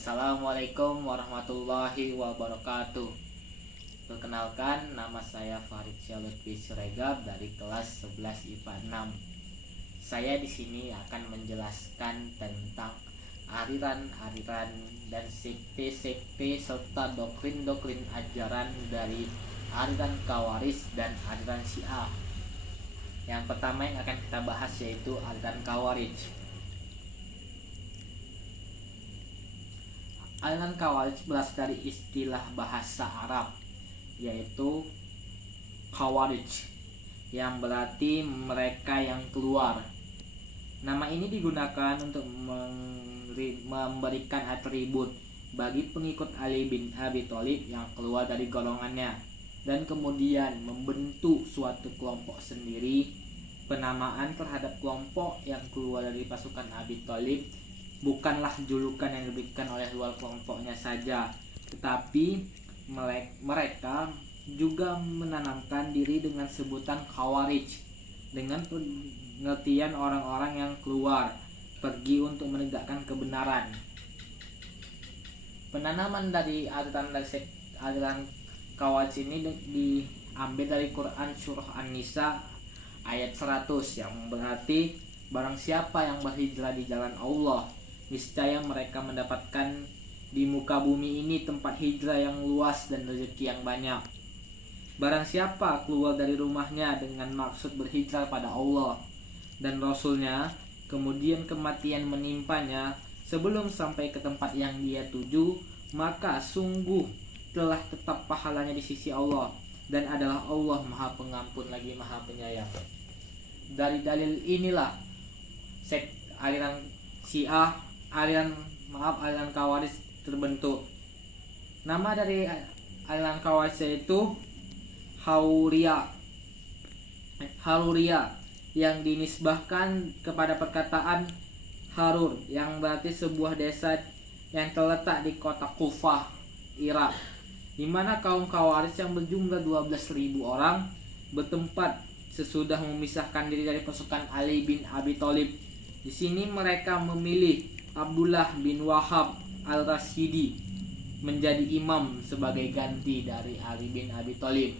Assalamualaikum warahmatullahi wabarakatuh. Perkenalkan, nama saya Farid Syalutfi Siregar dari kelas 11 IPA 6. Saya di sini akan menjelaskan tentang aliran-aliran dan sekte-sekte serta doktrin-doktrin ajaran dari aliran Khawarij dan aliran Syiah. Yang pertama yang akan kita bahas yaitu aliran Khawarij. Aliran Khawarij berasal dari istilah bahasa Arab yaitu Khawarij yang berarti mereka yang keluar. Nama ini digunakan untuk memberikan atribut bagi pengikut Ali bin Abi Thalib yang keluar dari golongannya dan kemudian membentuk suatu kelompok sendiri. Penamaan terhadap kelompok yang keluar dari pasukan Abi Thalib bukanlah julukan yang diberikan oleh luar kelompoknya saja, tetapi mereka juga menanamkan diri dengan sebutan Khawarij dengan pengertian orang-orang yang keluar pergi untuk menegakkan kebenaran. Penanaman dari aliran Khawarij ini diambil dari Quran surah An-Nisa ayat 100 yang berarti barang siapa yang berhijrah di jalan Allah, niscaya mereka mendapatkan di muka bumi ini tempat hijrah yang luas dan rezeki yang banyak. Barang siapa keluar dari rumahnya dengan maksud berhijrah pada Allah dan Rasulnya, kemudian kematian menimpanya sebelum sampai ke tempat yang dia tuju, maka sungguh telah tetap pahalanya di sisi Allah, dan adalah Allah Maha Pengampun lagi Maha Penyayang. Dari dalil inilah aliran Syiah, aliran Khawarij terbentuk. Nama dari aliran Khawarij yaitu Haruria yang dinisbahkan kepada perkataan Harur yang berarti sebuah desa yang terletak di kota Kufah, Irak, di mana kaum Khawarij yang berjumlah 12.000 orang bertempat sesudah memisahkan diri dari pasukan Ali bin Abi Thalib. Di sini mereka memilih Abdullah bin Wahab al-Rashidi menjadi imam sebagai ganti dari Ali bin Abi Thalib.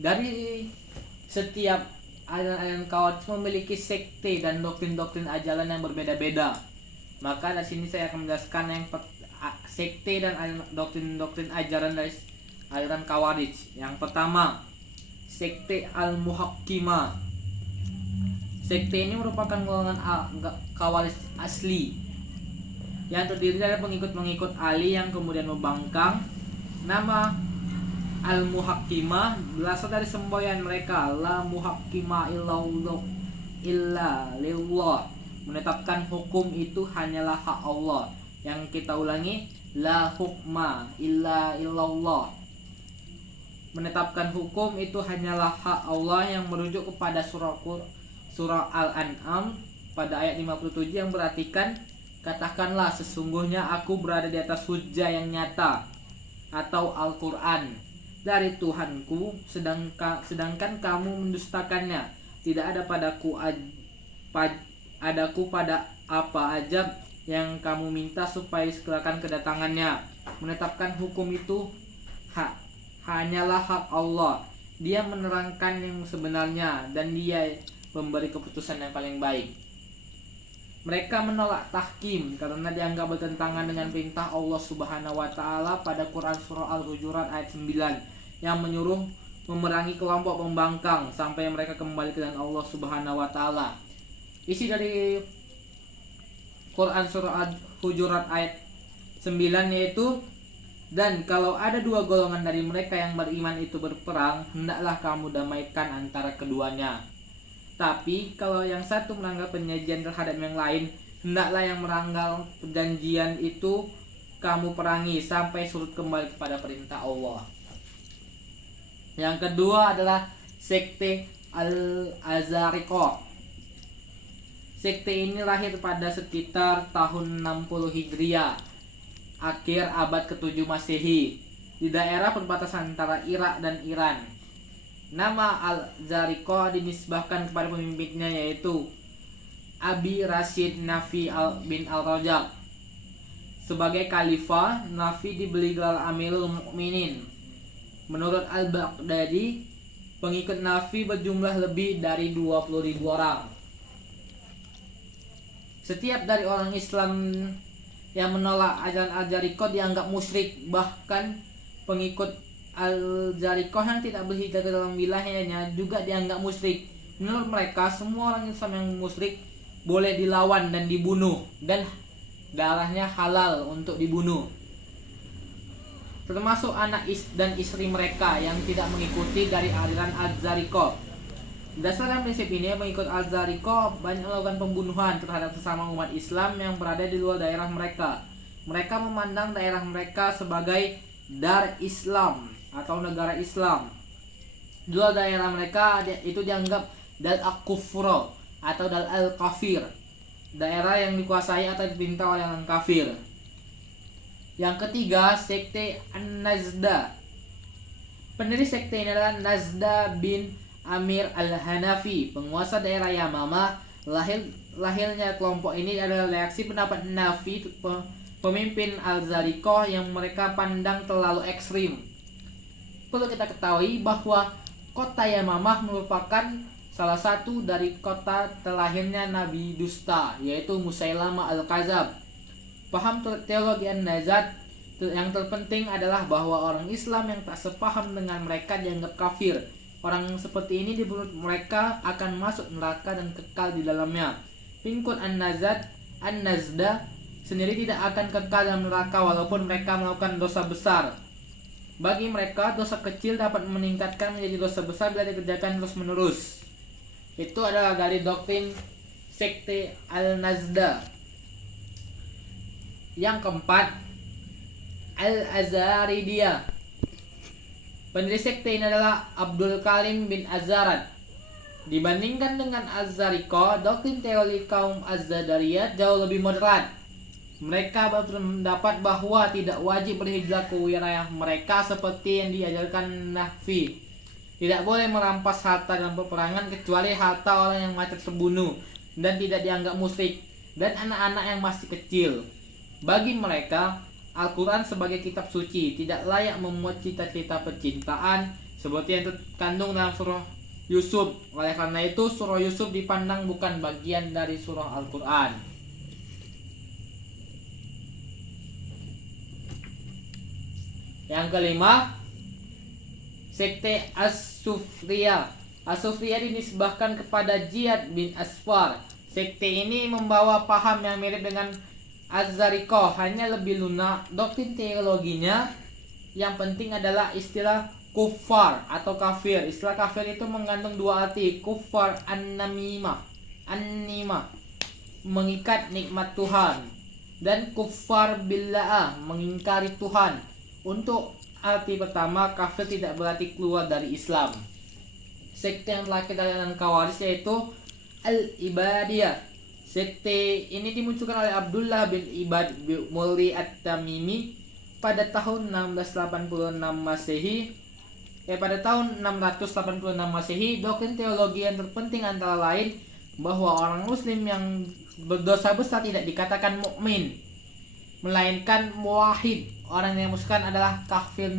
Dari setiap aliran Khawarij memiliki sekte dan doktrin-doktrin ajaran yang berbeda-beda. Maka di sini saya akan menjelaskan yang sekte dan doktrin-doktrin ajaran dari aliran Khawarij. Yang pertama, sekte Al-Muhakkimah. Sekte ini merupakan golongan Khawarij asli yang terdiri dari pengikut-pengikut Ali yang kemudian membangkang. Nama Al-Muhakkimah berasal dari semboyan mereka, la muhakkima illa lillah, menetapkan hukum itu hanyalah hak Allah. Yang kita ulangi, la hukma illa illallah, menetapkan hukum itu hanyalah hak Allah, yang merujuk kepada surah Al-An'am pada ayat 57 yang berartikan, katakanlah sesungguhnya aku berada di atas hujjah yang nyata atau Al-Quran dari Tuhanku, sedangkan kamu mendustakannya. Tidak ada adaku pada apa aja yang kamu minta supaya disegerakan kedatangannya. Menetapkan hukum itu hanyalah hak Allah. Dia menerangkan yang sebenarnya dan dia memberi keputusan yang paling baik. Mereka menolak tahkim karena dianggap bertentangan dengan perintah Allah Subhanahu wa taala pada Quran surah Al-Hujurat ayat 9 yang menyuruh memerangi kelompok pembangkang sampai mereka kembali ke jalan Allah Subhanahu wa taala. Isi dari Quran surah Al-Hujurat ayat 9 yaitu, dan kalau ada dua golongan dari mereka yang beriman itu berperang, hendaklah kamu damaikan antara keduanya. Tapi kalau yang satu melanggar perjanjian terhadap yang lain, hendaklah yang melanggar perjanjian itu kamu perangi sampai surut kembali kepada perintah Allah. Yang kedua adalah sekte Al-Azariqah. Sekte ini lahir pada sekitar tahun 60 Hijriah, akhir abad ke-7 Masehi, di daerah perbatasan antara Irak dan Iran. Nama Al-Zariqah dinisbahkan kepada pemimpinnya yaitu Abi Rashid Nafi bin Al-Rajab. Sebagai khalifah, Nafi diberi gelar Amirul Mukminin. Menurut Al-Baghdadi, pengikut Nafi berjumlah lebih dari 20.000 orang. Setiap dari orang Islam yang menolak ajaran Al-Jariqah dianggap musyrik. Bahkan pengikut Al-Jariqah yang tidak berhijrah ke dalam wilayahnya juga dianggap musyrik. Menurut mereka, semua orang Islam yang musyrik boleh dilawan dan dibunuh, dan darahnya halal untuk dibunuh, termasuk anak dan istri mereka yang tidak mengikuti dari aliran Al-Jariqah. Berdasarkan prinsip ini, pengikut Al-Jariqah banyak melakukan pembunuhan terhadap sesama umat Islam yang berada di luar daerah mereka. Mereka memandang daerah mereka sebagai Dar Islam atau negara Islam. Di luar daerah mereka itu dianggap Dal Al-Kufra atau Dal Al-Kafir, daerah yang dikuasai atau diperintah oleh orang kafir. Yang ketiga, sekte An-Nazda. Pendiri sekte ini adalah Nazda bin Amir Al-Hanafi, penguasa daerah Yamamah. Lahirnya kelompok ini adalah reaksi pendapat Nafi, pemimpin Al-Jariqah yang mereka pandang terlalu ekstrim. Perlu kita ketahui bahwa kota Yamamah merupakan salah satu dari kota terlahirnya Nabi Dusta, yaitu Musailamah Al-Kadzab. Paham teologi An-Nazd yang terpenting adalah bahwa orang Islam yang tak sepaham dengan mereka dianggap kafir. Orang seperti ini menurut mereka akan masuk neraka dan kekal di dalamnya. Pengikut An-Nazda sendiri tidak akan kekal dalam neraka walaupun mereka melakukan dosa besar. Bagi mereka, dosa kecil dapat meningkatkan menjadi dosa besar bila dikerjakan terus-menerus. Itu adalah dari doktrin sekte Al-Nazda. Yang keempat, Al-Azaridiyah. Pendiri sekte ini adalah Abdul Karim bin Azarat. Dibandingkan dengan Al-Jariqah, doktrin teori kaum Az-Zadariyah jauh lebih moderat. Mereka berpendapat bahwa tidak wajib berhijrah ke wilayah mereka seperti yang diajarkan Nafi. Tidak boleh merampas harta dalam peperangan kecuali harta orang yang mati terbunuh dan tidak dianggap musyrik, dan anak-anak yang masih kecil. Bagi mereka, Al-Quran sebagai kitab suci tidak layak memuat cita-cita percintaan seperti yang terkandung dalam surah Yusuf. Oleh karena itu, surah Yusuf dipandang bukan bagian dari surah Al-Quran. Yang kelima, sekte As-Sufriyah. As-Sufriyah dinisbahkan kepada Ziyad bin Asfar. Sekte ini membawa paham yang mirip dengan Az-Jariqah, hanya lebih lunak. Doktrin teologinya yang penting adalah istilah kufar atau kafir. Istilah kafir itu mengandung dua arti. Kufar an-namimah, mengikat nikmat Tuhan, dan kufar billah, mengingkari Tuhan. Untuk arti pertama, kafir tidak berarti keluar dari Islam. Sekte yang terakhir dari Khawarij yaitu Al-Ibadiyah. Sekte ini dimunculkan oleh Abdullah bin Ibad Murri At-Tamimi pada tahun 686 Masehi. Pada tahun 686 Masehi, doktrin teologi yang terpenting antara lain bahwa orang muslim yang berdosa besar tidak dikatakan mukmin, melainkan muwahhid. Orang yang dimaksudkan adalah kafir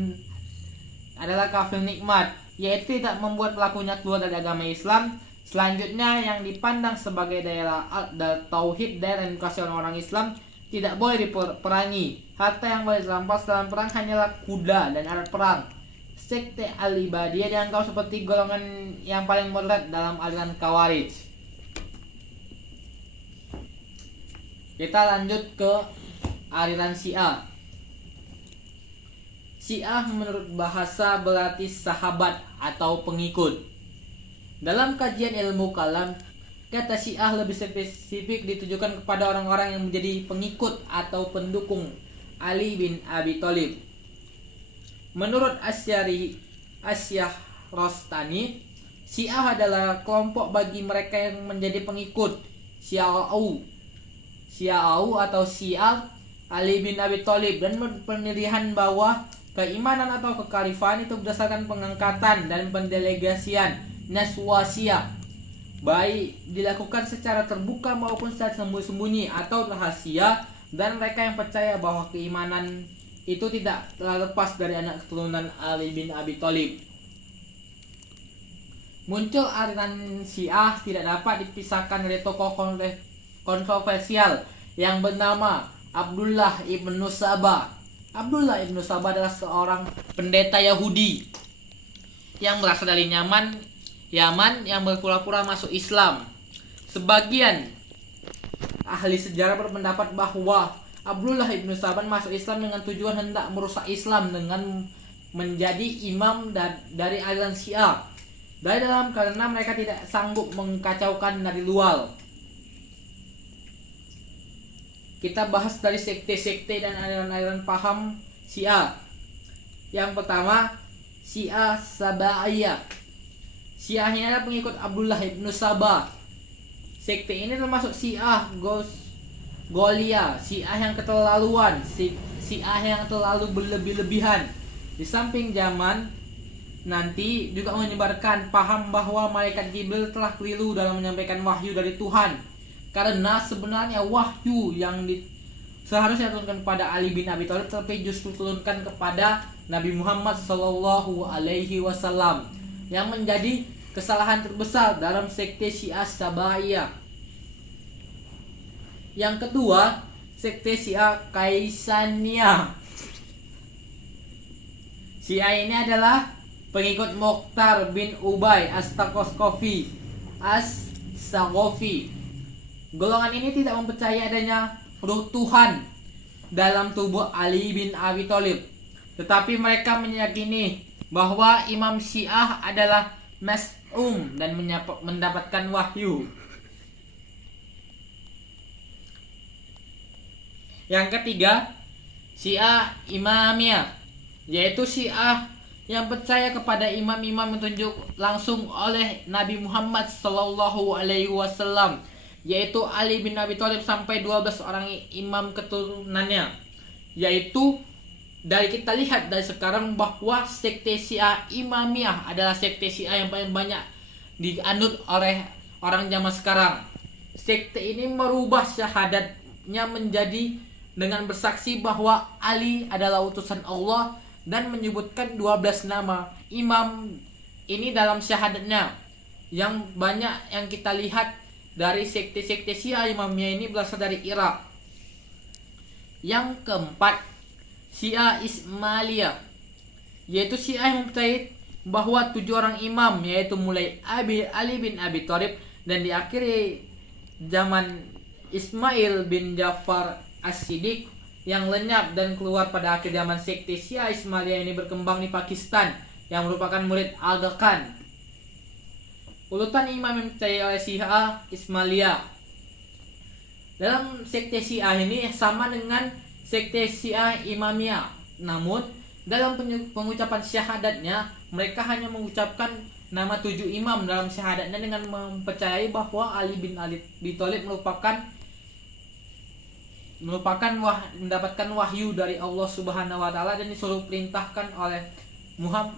nikmat, yaitu tidak membuat pelakunya keluar dari agama Islam. Selanjutnya, yang dipandang sebagai daerah tauhid, daerah yang dikuasai orang Islam, tidak boleh diperangi. Harta yang boleh dirampas dalam perang hanyalah kuda dan alat perang. Sekte Al-Ibadiyah dianggap seperti golongan yang paling moderat dalam aliran Khawarij. Kita lanjut ke aliran Syiah. Syiah menurut bahasa berarti sahabat atau pengikut. Dalam kajian ilmu kalam, kata Syiah lebih spesifik ditujukan kepada orang-orang yang menjadi pengikut atau pendukung Ali bin Abi Thalib. Menurut Asy'ariyah Rostani, Syiah adalah kelompok bagi mereka yang menjadi pengikut Syiah atau Syiah Ali bin Abi Thalib, dan pendirian bahwa keimanan atau kekhalifahan itu berdasarkan pengangkatan dan pendelegasian naswasiyah. baik dilakukan secara terbuka maupun secara sembunyi atau rahasia, dan mereka yang percaya bahwa keimanan itu tidak telah lepas dari anak keturunan Ali bin Abi Thalib. Muncul aliran Syiah tidak dapat dipisahkan dari tokoh kontroversial yang bernama Abdullah ibnu Sabah. Abdullah ibnu Sabah adalah seorang pendeta Yahudi yang berasal dari Yaman yang berpura-pura masuk Islam. Sebagian ahli sejarah berpendapat bahwa Abdullah ibnu Sabah masuk Islam dengan tujuan hendak merusak Islam dengan menjadi imam dari aliran Syiah dari dalam, karena mereka tidak sanggup mengkacaukan dari luar. Kita bahas dari sekte-sekte dan aliran-aliran paham Syiah. Yang pertama, Syiah Sabaiyah. Syiah ini adalah pengikut Abdullah ibnu Sabah. Sekte ini termasuk Syiah Golia, Syiah yang keterlaluan, Syiah yang terlalu berlebih-lebihan. Di samping zaman nanti juga menyebarkan paham bahwa malaikat Jibril telah keliru dalam menyampaikan wahyu dari Tuhan, karena sebenarnya wahyu yang seharusnya diturunkan kepada Ali bin Abi Thalib tapi justru diturunkan kepada Nabi Muhammad Sallallahu Alaihi Wasallam, yang menjadi kesalahan terbesar dalam sekte Syiah Sabaiyah. Yang kedua, sekte Syiah Kaisaniyah. Syiah ini adalah pengikut Mokhtar bin Ubay As-Saqafi. Golongan ini tidak mempercayai adanya ruh Tuhan dalam tubuh Ali bin Abi Thalib, tetapi mereka meyakini bahwa Imam Syiah adalah mas'um dan mendapatkan wahyu. Yang ketiga, Syiah Imamiyah, yaitu Syiah yang percaya kepada imam-imam yang ditunjuk langsung oleh Nabi Muhammad Sallallahu Alaihi Wasallam, yaitu Ali bin Abi Thalib sampai 12 orang imam keturunannya. Yaitu dari kita lihat dari sekarang bahwa sekte Syiah Imamiyah adalah sekte Syiah yang paling banyak dianut oleh orang zaman sekarang. Sekte ini merubah syahadatnya menjadi dengan bersaksi bahwa Ali adalah utusan Allah dan menyebutkan 12 nama imam ini dalam syahadatnya. Yang banyak yang kita lihat dari sekte-sekte Syiah Imamiyah ini berasal dari Irak. Yang keempat, Syiah Ismailiyah, yaitu Syiah yang mempercayai bahwa 7 orang imam, yaitu mulai Ali bin Abi Thalib dan diakhiri zaman Ismail bin Ja'far As-Siddiq yang lenyap dan keluar pada akhir zaman. Sekte Syiah Ismailiyah ini berkembang di Pakistan yang merupakan murid Aga Khan. Urutan imam yang dipercayai oleh Syiah Ismailiyah dalam sekte Syiah ini sama dengan sekte Syiah Imamiyah, namun dalam pengucapan syahadatnya mereka hanya mengucapkan nama 7 imam dalam syahadatnya dengan mempercayai bahwa Ali bin Abi Thalib mendapatkan wahyu dari Allah Subhanahu wa taala dan disuruh perintahkan oleh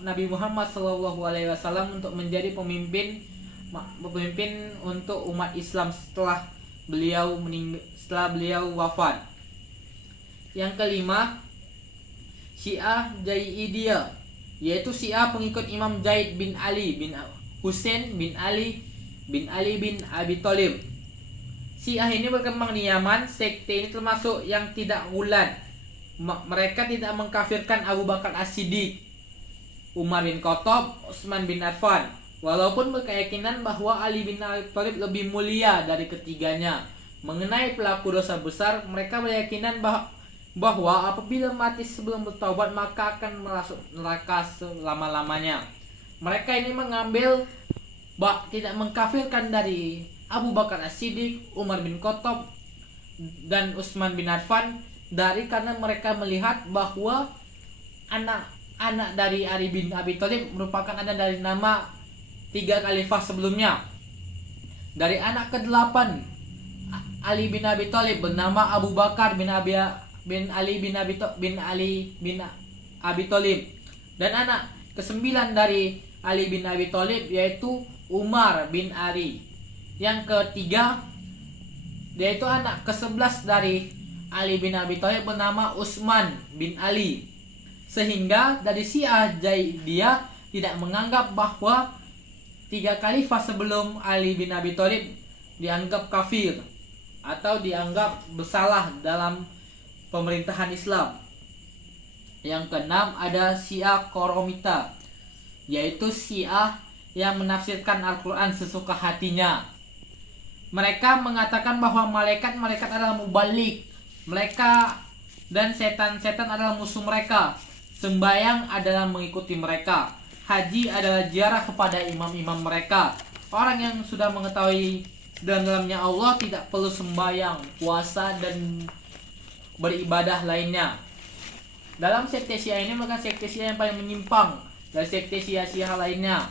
Nabi Muhammad Sallallahu Alaihi Wasallam untuk menjadi pemimpin untuk umat Islam setelah beliau wafat. Yang kelima, Syiah Zaidiyah, yaitu Syiah pengikut Imam Zaid bin Ali bin Husain bin Ali bin Abi Thalib. Syiah ini berkembang di Yaman. Sekte ini termasuk yang tidak bulat. Mereka tidak mengkafirkan Abu Bakar As-Siddiq, Umar bin Khattab, Utsman bin Affan, walaupun berkeyakinan bahwa Ali bin Abi Thalib lebih mulia dari ketiganya. Mengenai pelaku dosa besar, mereka berkeyakinan bahwa apabila mati sebelum bertaubat maka akan masuk neraka selama-lamanya. Mereka ini tidak mengkafirkan dari Abu Bakar As-Siddiq, Umar bin Khattab, dan Utsman bin Affan karena mereka melihat bahwa anak dari Ali bin Abi Thalib merupakan anak dari nama 3 khalifah sebelumnya. Dari anak ke-8 Ali bin Abi Thalib bernama Abu Bakar bin Ali bin Abi Thalib, dan anak ke-9 dari Ali bin Abi Thalib yaitu Umar bin Ali Yang ketiga, dia itu anak ke-11 dari Ali bin Abi Thalib bernama Utsman bin Ali. Sehingga dari Syiah Zaidiyah tidak menganggap bahwa 3 khalifah sebelum Ali bin Abi Thalib dianggap kafir atau dianggap bersalah dalam pemerintahan Islam. Yang keenam ada Syiah Qaromita, yaitu Syiah yang menafsirkan Al-Quran sesuka hatinya. Mereka mengatakan bahwa malaikat-malaikat adalah mubalik, mereka dan setan-setan adalah musuh mereka. Sembayang adalah mengikuti mereka. Haji adalah ziarah kepada imam-imam mereka. Orang yang sudah mengetahui dalam-dalamnya Allah tidak perlu sembayang, puasa, dan beribadah lainnya. Dalam sekte Syiah ini merupakan sekte Syiah yang paling menyimpang dari sekte Syiah lainnya.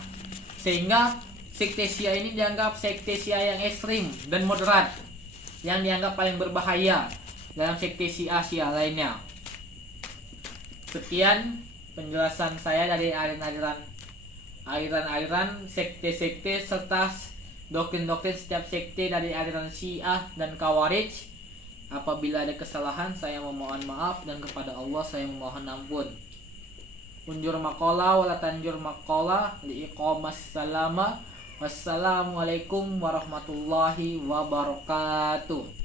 Sehingga sekte Syiah ini dianggap sekte Syiah yang ekstrim dan moderat, yang dianggap paling berbahaya dalam sekte Syiah lainnya. Sekian penjelasan saya dari aliran sekte-sekte serta doktrin-doktrin setiap sekte dari aliran Syiah dan Khawarij. Apabila ada kesalahan, saya memohon maaf, dan kepada Allah saya memohon ampun. Unjur maqala wala tanjur maqala liiqamas salama. Wassalamualaikum warahmatullahi wabarakatuh.